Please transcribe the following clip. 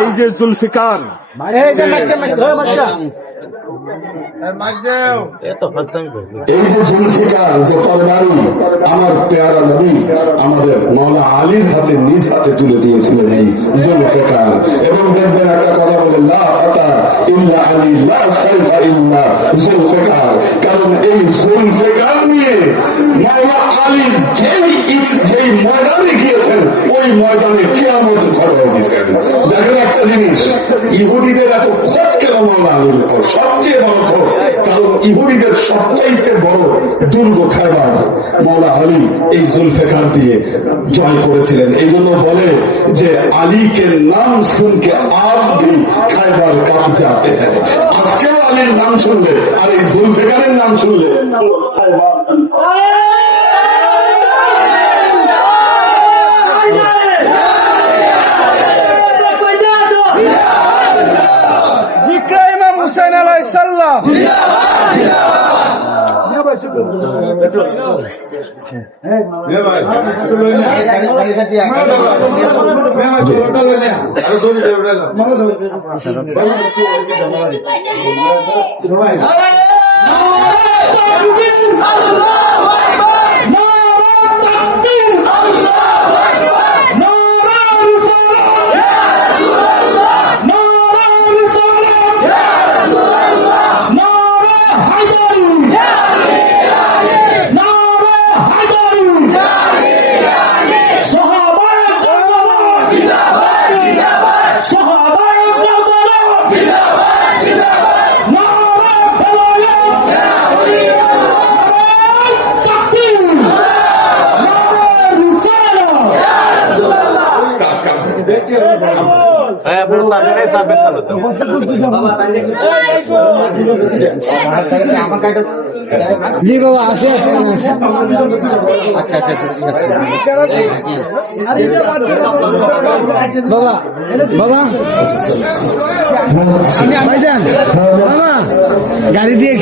এই যে জুলফিকার এই যে জুলফিকার যে তরবারি আমার পেয়ারা নবী আমাদের মৌলা আলীর হাতে নিজ হাতে তুলে দিয়েছিলেন এই জুলফিকার। এবং দেখবেন একটা কথা বলে লা ফাতা ইল্লা আলী লা সাইফা ইল্লা জুলফিকার, কারণ এই জুলফিকার নিয়ে মৌলা আলী যেই ময়দানে গিয়েছেন ওই ময়দানে কিয়ামত ঘটায় দিয়েছেন। দেখেন একটা জিনিস, ইহুদিদের এত খোঁজ কেন মৌলা আলীর উপর? সবচেয়ে বড় খোঁজ, কারণ ইহুদিদের সবচাইতে বড় দুর্গ খায়বার মৌলা আলী এই জুলফিকার দিয়ে জয় করেছিলেন। এই জন্য বলে যে আলীকে নাম শুনকে আপ ভি খায়বার কাঁপ যাতে হ্যায়। আজকেও আলীর নাম শুনলে আর এই জুলফিকারের নাম শুনলে হুসাইন আলাইহিস সালাম জি বাবা আছে আছে। আচ্ছা আচ্ছা বাবা বাবা ভাইজান বাবা গাড়ি দিয়ে